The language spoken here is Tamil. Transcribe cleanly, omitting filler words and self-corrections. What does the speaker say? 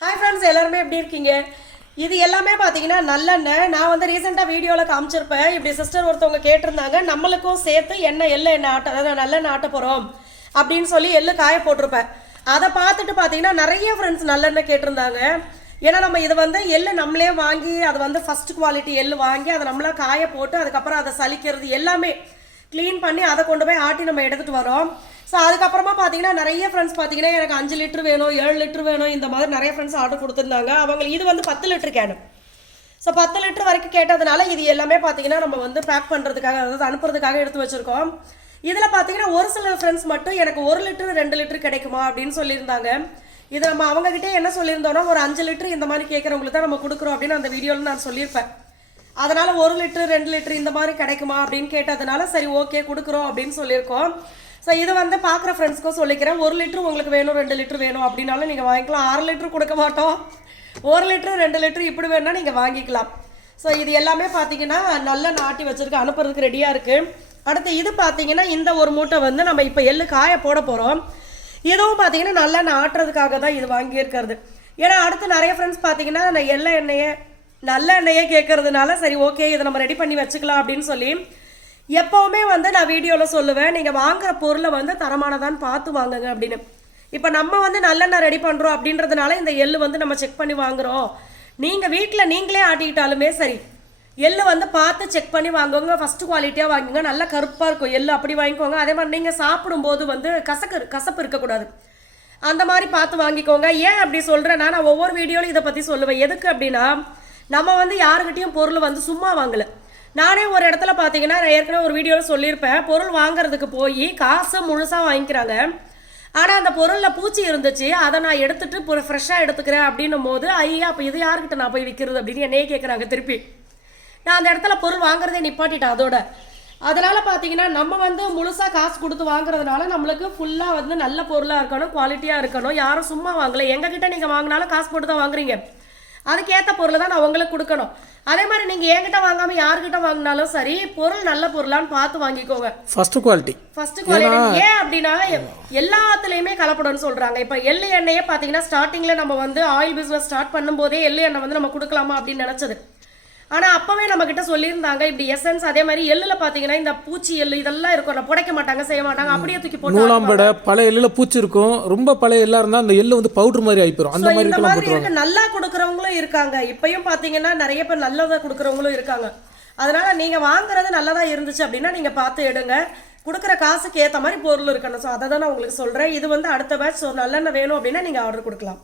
ஹாய் ஃப்ரெண்ட்ஸ், எல்லாருமே எப்படி இருக்கீங்க? இது எல்லாமே பார்த்தீங்கன்னா நல்லெண்ணெய். நான் வந்து ரீசெண்டாக வீடியோவில் காமிச்சிருப்பேன். இப்படி சிஸ்டர் ஒருத்தவங்க கேட்டிருந்தாங்க, நம்மளுக்கும் சேர்த்து எள்ளு எண்ணெய் ஆட்ட, அதாவது நல்லெண்ணெய் ஆட்ட போகிறோம் அப்படின்னு சொல்லி எள்ளு காய போட்டிருப்பேன். அதை பார்த்துட்டு பார்த்தீங்கன்னா நிறைய ஃப்ரெண்ட்ஸ் நல்லெண்ணெய் கேட்டிருந்தாங்க. ஏன்னா நம்ம இது வந்து எள்ளு நம்மளே வாங்கி அது வந்து ஃபஸ்ட் குவாலிட்டி எள்ளு வாங்கி அதை நம்மளா காய போட்டு அதுக்கப்புறம் அதை சலிக்கிறது எல்லாமே க்ளீன் பண்ணி அதை கொண்டு போய் ஆட்டி நம்ம எடுத்துகிட்டு வரோம். ஸோ அதுக்கப்புறமா பார்த்தீங்கன்னா நிறைய ஃப்ரெண்ட்ஸ் பார்த்தீங்கன்னா எனக்கு 5 லிட்டர் வேணும், 7 லிட்டர் வேணும், இந்த மாதிரி நிறைய ஃப்ரெண்ட்ஸ் ஆர்டர் கொடுத்துருந்தாங்க. அவங்க இது வந்து 10 லிட்டர் கேனு. ஸோ 10 லிட்டர் வரைக்கும் கேட்டதுனால இது எல்லாமே பார்த்தீங்கன்னா நம்ம வந்து பேக் பண்ணுறதுக்காக, அதாவது அனுப்புறதுக்காக எடுத்து வச்சுருக்கோம். இதில் பார்த்தீங்கன்னா ஒரு சில ஃப்ரெண்ட்ஸ் மட்டும் எனக்கு 1 லிட்டர் 2 லிட்டர் கிடைக்குமா அப்படின்னு சொல்லியிருந்தாங்க. இது நம்ம அவங்ககிட்டே என்ன சொல்லியிருந்தோம்னா, ஒரு 5 லிட்டர் இந்த மாதிரி கேட்குறவங்களுக்கு தான் நம்ம கொடுக்குறோம் அப்படின்னு அந்த வீடியோவில் நான் சொல்லியிருப்பேன். அதனால் 1 லிட்டர் 2 லிட்டர் இந்த மாதிரி கிடைக்குமா அப்படின்னு கேட்டதுனால சரி ஓகே கொடுக்குறோம் அப்படின்னு சொல்லியிருக்கோம். ஸோ இதை வந்து பார்க்குற ஃப்ரெண்ட்ஸ்க்கும் சொல்லிக்கிறேன், 1 லிட்டர் உங்களுக்கு வேணும், 2 லிட்டர் வேணும் அப்படின்னாலும் நீங்கள் வாங்கிக்கலாம். 6 லிட்டர் கொடுக்க மாட்டோம், 1 லிட்டர் 2 லிட்டர் இப்படி வேணும்னா நீங்கள் வாங்கிக்கலாம். ஸோ இது எல்லாமே பார்த்தீங்கன்னா நல்லா நாட்டி வச்சுருக்கு, அனுப்புறதுக்கு ரெடியாக இருக்குது. அடுத்து இது பார்த்தீங்கன்னா இந்த ஒரு மூட்டை வந்து நம்ம இப்போ எள்ளு காய போட போகிறோம். இதுவும் பார்த்தீங்கன்னா நல்லா ஆட்டுறதுக்காக தான் இது வாங்கியிருக்கிறது. ஏன்னா அடுத்து நிறைய ஃப்ரெண்ட்ஸ் பார்த்தீங்கன்னா நான் நல்ல எண்ணெயே கேட்கறதுனால சரி ஓகே இதை நம்ம ரெடி பண்ணி வச்சுக்கலாம் அப்படின்னு சொல்லி எப்போவுமே வந்து நான் வீடியோவில் சொல்லுவேன், நீங்கள் வாங்குற பொருளை வந்து தரமானதான்னு பார்த்து வாங்குங்க அப்படின்னு. இப்போ நம்ம வந்து நல்லெண்ணெய் ரெடி பண்ணுறோம் அப்படின்றதுனால இந்த எள்ளு வந்து நம்ம செக் பண்ணி வாங்குகிறோம். நீங்கள் வீட்டில் நீங்களே ஆட்டிக்கிட்டாலுமே சரி எள்ளு வந்து பார்த்து செக் பண்ணி வாங்குவோங்க. ஃபஸ்ட்டு குவாலிட்டியாக வாங்குங்க, நல்லா கருப்பாக இருக்கும் எள்ளு, அப்படி வாங்கிக்கோங்க. அதே மாதிரி நீங்கள் சாப்பிடும்போது வந்து கசப்பு இருக்கக்கூடாது, அந்த மாதிரி பார்த்து வாங்கிக்கோங்க. ஏன் அப்படி சொல்கிறேன்னா, நான் ஒவ்வொரு வீடியோலையும் இதை பற்றி சொல்லுவேன். எதுக்கு அப்படின்னா, நம்ம வந்து யாருக்கிட்டையும் பொருள் வந்து சும்மா வாங்கலை. நானே ஒரு இடத்துல பார்த்தீங்கன்னா நான் ஏற்கனவே ஒரு வீடியோவில் சொல்லியிருப்பேன், பொருள் வாங்குறதுக்கு போய் காசை முழுசாக வாங்கிக்கிறாங்க. ஆனால் அந்த பொருளில் பூச்சி இருந்துச்சு, அதை நான் எடுத்துகிட்டு ஃப்ரெஷ்ஷாக எடுத்துக்கிறேன் அப்படின்னும் போது ஐயா அப்போ இது யாருக்கிட்ட நான் போய் விற்கிறது அப்படின்னு என்னையே கேட்குறாங்க. திருப்பி நான் அந்த இடத்துல பொருள் வாங்குறதே நிப்பாட்டிட்டேன் அதோட. அதனால் பார்த்தீங்கன்னா நம்ம வந்து முழுசாக காசு கொடுத்து வாங்குறதுனால நம்மளுக்கு ஃபுல்லாக வந்து நல்ல பொருளாக இருக்கணும், குவாலிட்டியாக இருக்கணும். யாரும் சும்மா வாங்கலை, எங்ககிட்ட நீங்கள் வாங்கினாலும் காசு போட்டு தான் வாங்குறீங்க, அதுக்கேற்ற பொருளை தான் நான் உங்களுக்கு கொடுக்கணும். அதே மாதிரி நீங்கள் என்கிட்ட வாங்காமல் யார்கிட்ட வாங்கினாலும் சரி பொருள் நல்ல பொருளான்னு பார்த்து வாங்கிக்கோங்க. First quality. ஏன் அப்படின்னா எல்லாத்துலேயுமே கலப்படம்னு சொல்கிறாங்க. இப்போ எள்ளு எண்ணெயே பார்த்தீங்கன்னா ஸ்டார்டிங்கில் நம்ம வந்து ஆயில் பிஸ்னஸ் ஸ்டார்ட் பண்ணும்போதே எள்ளு எண்ணெய் வந்து நம்ம கொடுக்கலாமா அப்படின்னு நினச்சது. ஆனால் அப்போவே நம்மக்கிட்ட சொல்லியிருந்தாங்க இப்படி எசன்ஸ். அதே மாதிரி எள்ளில் பார்த்தீங்கன்னா இந்த பூச்சி எள்ளு இதெல்லாம் இருக்கும், புடைக்க மாட்டாங்க, செய்ய மாட்டாங்க, அப்படியே தூக்கி போட்டு நூலாம்படை பழைய எள்ளில் பூச்சி இருக்கும். ரொம்ப பழைய எல்லாம் இருந்தால் அந்த எள்ளு வந்து பவுடர் மாதிரி ஆகிப்போம். அந்த மாதிரி இருக்கு. நல்லா கொடுக்குறவங்களும் இருக்காங்க, இப்பயும் பார்த்தீங்கன்னா நிறைய பேர் நல்லதாக கொடுக்குறவங்களும் இருக்காங்க. அதனால நீங்கள் வாங்குறது நல்லதாக இருந்துச்சு அப்படின்னா நீங்கள் பார்த்து எடுங்க. கொடுக்குற காசுக்கு ஏற்ற மாதிரி பொருள் இருக்கணும். ஸோ அதை தான் நான் உங்களுக்கு சொல்கிறேன். இது வந்து அடுத்த பேட்ச். ஸோ நல்லெண்ணெய் வேணும் அப்படின்னா நீங்கள் ஆர்டர் கொடுக்கலாம்.